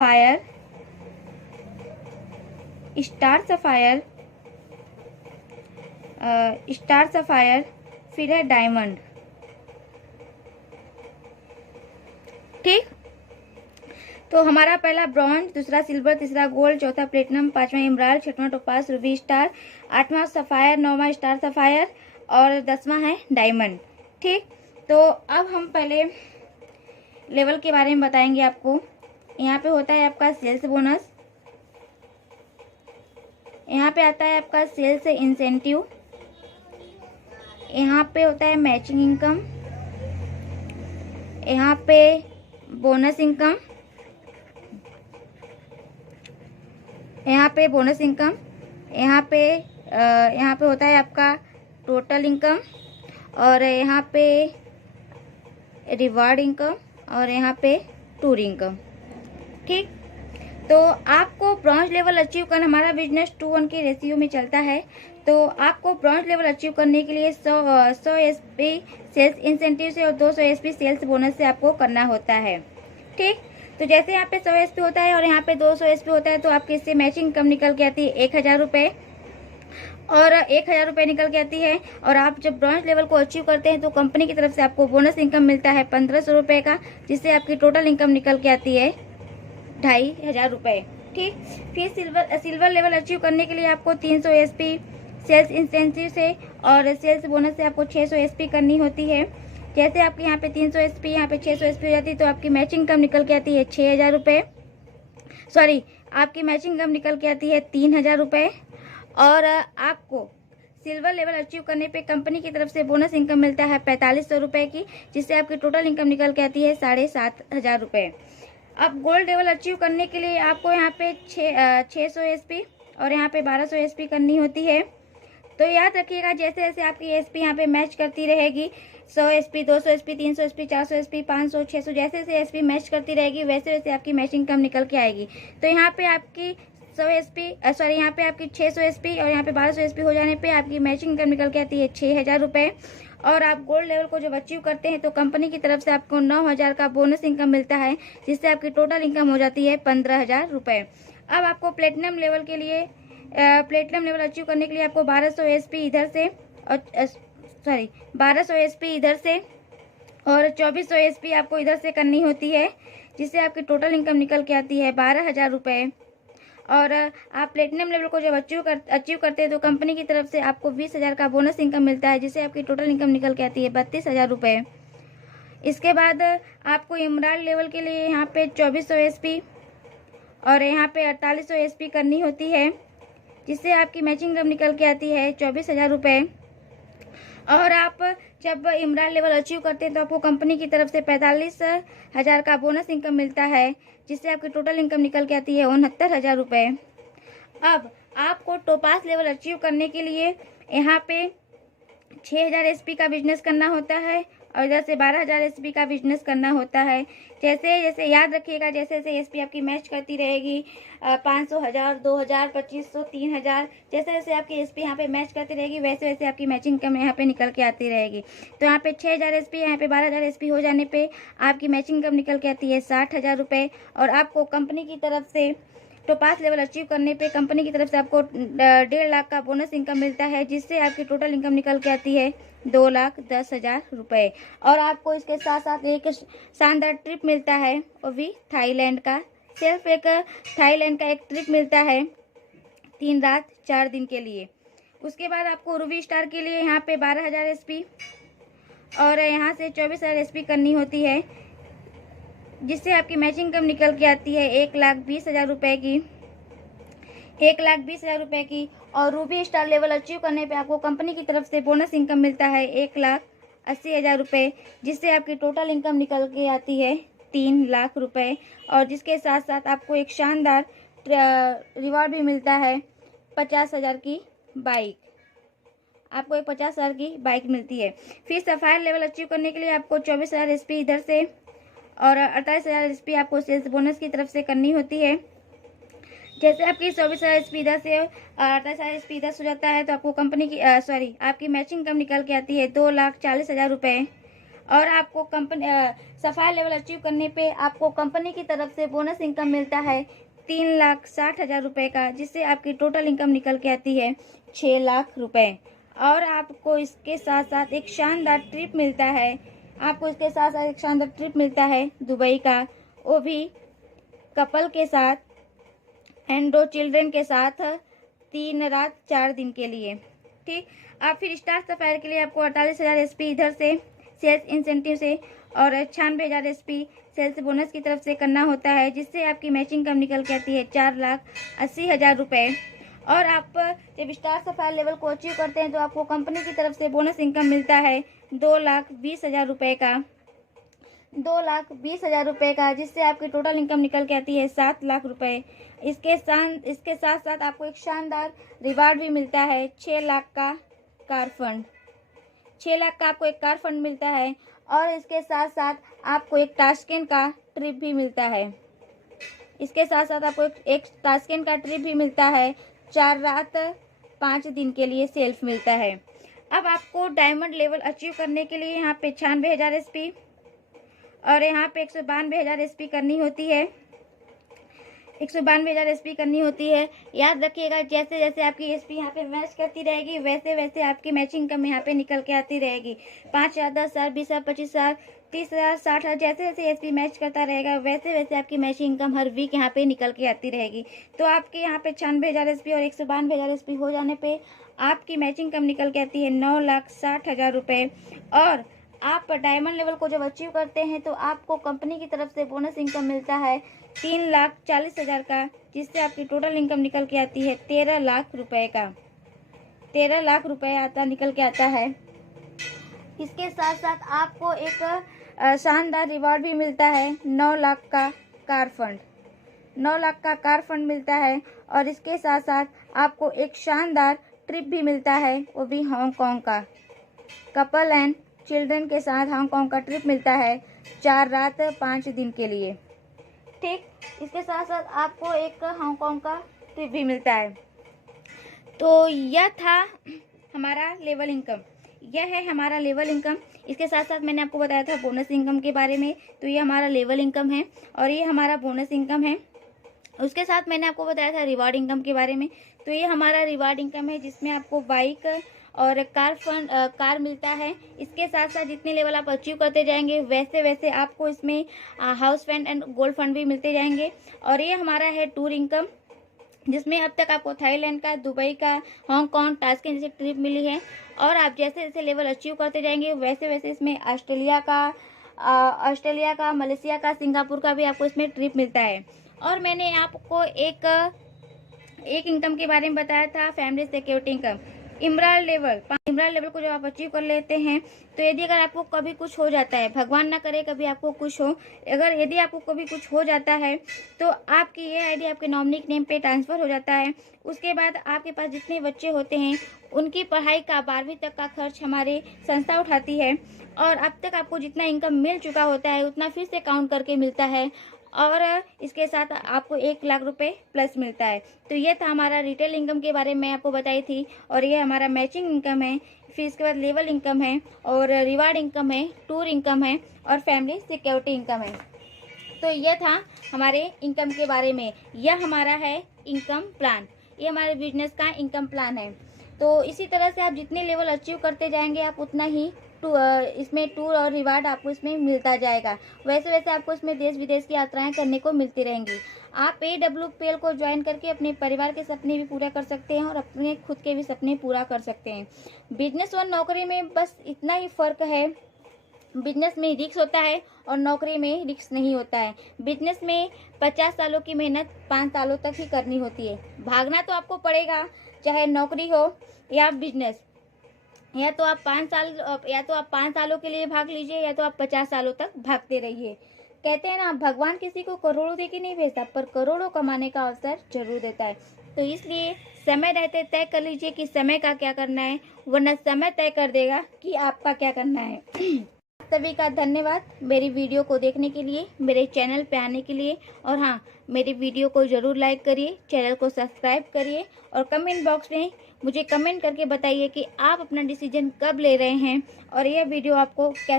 Fire, star sapphire, star sapphire, फिर है diamond. ठीक, तो हमारा पहला ब्रॉन्ज, दूसरा सिल्वर, तीसरा गोल्ड, चौथा प्लेटिनम, पांचवा इमराल्ड, छठवां टोपाज, रूबी स्टार, आठवां सफायर, नौवां स्टार सफायर और 10वां है डायमंड। ठीक, तो अब हम पहले लेवल के बारे में बताएंगे आपको। यहाँ पे होता है आपका सेल्स बोनस, यहाँ पे आता है आपका सेल्स इंसेंटिव, यहाँ पे होता है मैचिंग इनकम, यहाँ पे बोनस इनकम, यहाँ पे बोनस इनकम, यहाँ पे होता है आपका टोटल इनकम, और यहाँ पे रिवार्ड इनकम, और यहाँ पे टूर इनकम। ठीक, तो आपको ब्रॉन्ज लेवल अचीव करना, हमारा बिजनेस 2:1 के रेशियो में चलता है, तो आपको ब्रॉन्ज लेवल अचीव करने के लिए 100 एसपी सेल्स इंसेंटिव से और 200 एसपी सेल्स बोनस से आपको करना होता है। ठीक, तो जैसे यहाँ पे 100 एसपी होता है और यहाँ पे 200 एसपी होता है, तो आपकी इससे मैचिंग इनकम निकल के आती है 1000 रुपये, और 1000 रुपये निकल के आती है। और आप जब ब्रॉन्ज लेवल को अचीव करते हैं तो कंपनी की तरफ से आपको बोनस इनकम मिलता है 1500 रुपये का, जिससे आपकी टोटल इनकम निकल के आती है 2500 रुपये। ठीक, फिर सिल्वर लेवल अचीव करने के लिए आपको 300 एसपी सेल्स इंसेंटिव से और सेल्स बोनस से आपको 600 एसपी करनी होती है। जैसे आपके यहाँ पे 300 एसपी, यहाँ पे 600 एसपी हो जाती है, तो आपकी मैचिंग इनकम निकल के आती है 6000 रुपये, सॉरी आपकी मैचिंग इनकम निकल के आती है 3000 रुपये। और आपको सिल्वर लेवल अचीव करने पे कंपनी की तरफ से बोनस इनकम मिलता है 4500 रुपये की, जिससे आपकी टोटल इनकम निकल के आती है 7500 रुपये। अब गोल्ड लेवल अचीव करने के लिए आपको यहाँ पे 600 एसपी और यहाँ पे 1200 एसपी करनी होती है। तो याद रखिएगा, जैसे जैसे आपकी एसपी यहाँ पे मैच करती रहेगी, 100 एसपी, 200 एसपी, 300 एसपी, 400 एसपी, 500, 600, जैसे जैसे एसपी मैच करती रहेगी वैसे वैसे आपकी मैचिंग इनकम निकल के आएगी। तो यहाँ पे आपकी 100 एसपी, सॉरी यहाँ पे आपकी 600 एसपी और यहाँ पे 1200 एसपी हो जाने पे आपकी मैचिंग इनकम निकल के आती है 6000 रुपये। और आप गोल्ड लेवल को जब अचीव करते हैं तो कंपनी की तरफ से आपको 9000 का बोनस इनकम मिलता है, जिससे आपकी टोटल इनकम हो जाती है 15000 रुपये। अब आपको प्लेटिनम लेवल के लिए प्लेटिनम लेवल अचीव करने के लिए आपको 1200 एसपी इधर से, सॉरी 1200 एसपी इधर से और 2400 एसपी आपको इधर से करनी होती है, जिससे आपकी टोटल इनकम निकल के आती है 12000 रुपये। और आप प्लेटिनम लेवल को जब अचीव करते हैं तो कंपनी की तरफ से आपको 20000 का बोनस इनकम मिलता है, जिससे आपकी टोटल इनकम निकल के आती है 32000 रुपये। इसके बाद आपको इमराल्ड लेवल के लिए यहाँ पे 2400 एसपी और यहाँ पे 4800 एसपी करनी होती है, जिससे आपकी मैचिंग इनकम निकल के आती है 24000 रुपये। और आप जब इमरान लेवल अचीव करते हैं तो आपको कंपनी की तरफ से 45000 का बोनस इनकम मिलता है, जिससे आपकी टोटल इनकम निकल के आती है 69000 रुपये। अब आपको टोपास लेवल अचीव करने के लिए यहाँ पे 6000 एसपी का बिजनेस करना होता है और इधर से 12000 एसपी का बिजनेस करना होता है। जैसे जैसे याद रखिएगा, जैसे जैसे एसपी आपकी मैच करती रहेगी 500, 1000, 2000, 2500, 3000, जैसे जैसे आपकी एसपी यहाँ पे मैच करती रहेगी वैसे वैसे आपकी मैचिंग इनकम यहाँ पे निकल के आती रहेगी। तो यहाँ पे 6000 एसपी, यहाँ पे 12000 एसपी हो जाने पे आपकी मैचिंग इनकम निकल के आती है 60000 रुपये। और आपको कंपनी की तरफ से टोपास लेवल अचीव करने पे कंपनी की तरफ से आपको 1.5 लाख का बोनस इनकम मिलता है, जिससे आपकी टोटल इनकम निकल के आती है 2,10,000 रुपये। और आपको इसके साथ साथ एक शानदार ट्रिप मिलता है, वो भी थाईलैंड का, सिर्फ एक थाईलैंड का एक ट्रिप मिलता है 3 रात 4 दिन के लिए। उसके बाद आपको रूबी स्टार के लिए यहाँ पे 12000 एसपी और यहाँ से 24000 एसपी करनी होती है, जिससे आपकी मैचिंग इनकम निकल के आती है 1,20,000 रुपये की, 1,20,000 रुपये की। और रूबी स्टार लेवल अचीव करने पे आपको कंपनी की तरफ से बोनस इनकम मिलता है 1,80,000 रुपये, जिससे आपकी टोटल इनकम निकल के आती है 3 लाख रुपये। और जिसके साथ साथ आपको एक शानदार रिवॉर्ड भी मिलता है 50,000 की बाइक, आपको एक 50,000 की बाइक मिलती है। फिर सफायर लेवल अचीव करने के लिए आपको 24,000 एसपी इधर से और 48,000 एसपी आपको सेल्स बोनस की तरफ से करनी होती है। जैसे आपकी 24,000 एसपी इधर से 48,000 एसपी इधर से हो जाता है तो आपको कंपनी की आपकी मैचिंग इनकम निकल के आती है 2,40,000 रुपये। और आपको कंपनी सफाई लेवल अचीव करने पे आपको कंपनी की तरफ से बोनस इनकम मिलता है 3,60,000 रुपये का, जिससे आपकी टोटल इनकम निकल के आती है 6 लाख रुपए। और आपको इसके साथ साथ एक शानदार ट्रिप मिलता है, दुबई का, वो भी कपल के साथ एंड 2 चिल्ड्रन के साथ 3 रात 4 दिन के लिए। ठीक, आप फिर स्टार सफायर के लिए आपको 48,000 SP इधर से सेल्स इंसेंटिव से और 96,000 SP सेल्स बोनस की तरफ से करना होता है, जिससे आपकी मैचिंग कम निकल के आती है 4,80,000 रुपये। और आप जब स्टार सफायर लेवल को अचीव करते हैं तो आपको कंपनी की तरफ से बोनस इनकम मिलता है 2,20,000 रुपये का, 2,20,000 रुपये का, जिससे आपकी टोटल इनकम निकल के आती है 7 लाख रुपए। इसके साथ साथ आपको एक शानदार रिवार्ड भी मिलता है 6 लाख का कार फंड, 6 लाख का आपको एक कार फंड मिलता है। और इसके साथ साथ आपको एक टास्केंट का ट्रिप भी मिलता है, इसके साथ साथ आपको एक टास्केंट का ट्रिप भी मिलता है 4 रात 5 दिन के लिए सेल्फ मिलता है। अब आपको डायमंड लेवल अचीव करने के लिए यहाँ पे 96,000 SP और यहाँ पे 192,000 SP करनी होती है, 192,000 SP करनी होती है। याद रखिएगा, जैसे जैसे आपकी SP यहाँ पे मैच करती रहेगी वैसे वैसे आपकी मैचिंग इनकम यहाँ पे निकल के आती रहेगी। 5,000, 10,000, 20,000, 25,000, 30,000, 60,000, जैसे जैसे SP मैच करता रहेगा वैसे वैसे आपकी मैचिंग इनकम हर वीक यहाँ पे निकल के आती रहेगी। तो आपके यहाँ पे 96,000 SP और 192,000 SP हो जाने पे आपकी मैचिंग इनकम निकल के आती है 9,60,000 रुपये। और आप डायमंड लेवल को जब अचीव करते हैं तो आपको कंपनी की तरफ से बोनस इनकम मिलता है 3,40,000 का, जिससे आपकी टोटल इनकम निकल के आती है 13 लाख रुपए का, 13 लाख रुपए निकल के आता है। इसके साथ साथ आपको एक शानदार रिवॉर्ड भी मिलता है 9 लाख का कार फंड, 9 लाख का कार फंड मिलता है। और इसके साथ साथ आपको एक शानदार ट्रिप भी मिलता है, वो भी हांगकांग का, कपल एंड चिल्ड्रन के साथ हांगकांग का ट्रिप मिलता है 4 रात 5 दिन के लिए। ठीक, इसके साथ साथ आपको एक हांगकांग का ट्रिप भी मिलता है। तो यह था हमारा लेवल इनकम, यह है हमारा लेवल इनकम। इसके साथ साथ मैंने आपको बताया था बोनस इनकम के बारे में, तो ये हमारा लेवल इनकम है और ये हमारा बोनस इनकम है। उसके साथ मैंने आपको बताया था रिवार्ड इनकम के बारे में, तो ये हमारा रिवार्ड इनकम है, जिसमें आपको बाइक और कार मिलता है। इसके साथ साथ जितने लेवल आप अचीव करते जाएंगे वैसे वैसे आपको इसमें house fund and gold fund भी मिलते जाएंगे। और ये हमारा है टूर इनकम, जिसमें अब तक आपको थाईलैंड का, दुबई का, हांगकांग, टास्केंट जैसे ट्रिप मिली है। और आप जैसे जैसे लेवल अचीव करते जाएंगे वैसे वैसे इसमें ऑस्ट्रेलिया का, मलेशिया का, सिंगापुर का भी आपको इसमें ट्रिप मिलता है। और मैंने आपको एक इनकम के बारे में बताया था, family security income. Emerald level को जब आप अचीव कर लेते हैं तो यदि अगर आपको कभी कुछ हो जाता है, भगवान ना करे कभी आपको कुछ हो, यदि आपको कभी कुछ हो जाता है तो आपकी ये आईडी आपके नॉमिनी नेम पे ट्रांसफर हो जाता है। उसके बाद आपके पास जितने बच्चे होते हैं उनकी पढ़ाई का 12वीं तक का खर्च हमारी संस्था उठाती है। और अब तक आपको जितना इनकम मिल चुका होता है उतना फिर से काउंट करके मिलता है। और इसके साथ आपको 1 लाख रुपए प्लस मिलता है। तो ये था हमारा रिटेल इनकम के बारे में मैं आपको बताई थी। और ये हमारा मैचिंग इनकम है, फिर इसके बाद लेवल इनकम है और रिवार्ड इनकम है, टूर इनकम है और फैमिली सिक्योरिटी इनकम है। तो ये था हमारे इनकम के बारे में। यह हमारा है इनकम प्लान, ये हमारे बिजनेस का इनकम प्लान है। तो इसी तरह से आप जितने लेवल अचीव करते जाएंगे आप उतना ही इसमें टूर और रिवार्ड आपको इसमें मिलता जाएगा। वैसे वैसे आपको इसमें देश विदेश की यात्राएं करने को मिलती रहेंगी। आप AWPL को ज्वाइन करके अपने परिवार के सपने भी पूरा कर सकते हैं और अपने खुद के भी सपने पूरा कर सकते हैं। बिजनेस और नौकरी में बस इतना ही फर्क है, बिजनेस में रिस्क होता है और नौकरी में रिस्क नहीं होता है। बिजनेस में 50 सालों की मेहनत 5 सालों तक ही करनी होती है। भागना तो आपको पड़ेगा, चाहे नौकरी हो या बिजनेस। या तो आप 5 सालों के लिए भाग लीजिए या तो आप 50 सालों तक भागते रहिए। कहते हैं ना, भगवान किसी को करोड़ों दे के नहीं भेजता पर करोड़ों कमाने का अवसर जरूर देता है। तो इसलिए समय रहते तय कर लीजिए कि समय का क्या करना है, वरना समय तय कर देगा कि आपका क्या करना है। सभी का धन्यवाद मेरी वीडियो को देखने के लिए, मेरे चैनल पे आने के लिए। और हाँ, मेरी वीडियो को ज़रूर लाइक करिए, चैनल को सब्सक्राइब करिए और कमेंट बॉक्स में मुझे कमेंट करके बताइए कि आप अपना डिसीजन कब ले रहे हैं और यह वीडियो आपको कैसा